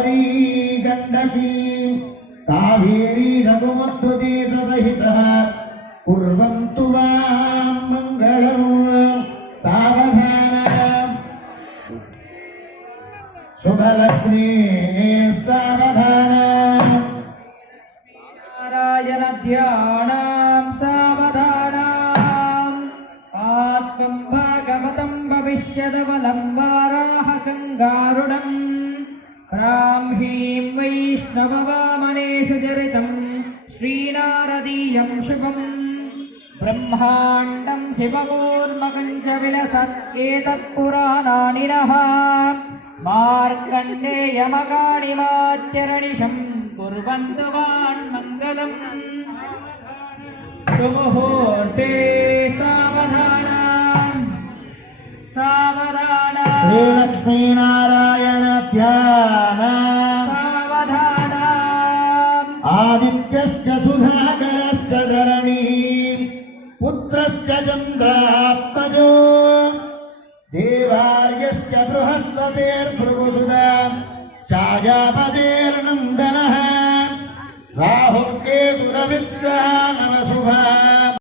गंडकी कावेरी रघुमत्वतीर्थ सहितः कुर्वन्तु वां मंगलं सावधान शुभलक्ष्मी सावधान नारायण ध्यानां सावधानाम् आत्मं भागवतं भविष्यदवलं वाराहकङ्गारुणम् ब्राह्मीं वैष्णववामनेषु चरितं श्रीनारदीयं शुभम् ब्रह्माण्डं शिवकूर्मकं च विलसत् एतत्पुराणानि नः मार्कण्डेयमकाणिमात्यरणिशं कुर्वन्तु वान्मङ्गलम् सुमुहूर्ते सावधानम् सावधान श्रीलक्ष्मीनारायण ध्यान सावधान आदित्यश्च सुधाकरश्च धरणी पुत्रश्च चन्द्रात्मजो देवार्यश्च बृहस्पतेर्भृगुसुधा छायापतेर्नन्दनः राहुर्केतुरविग्रहा नमः शुभः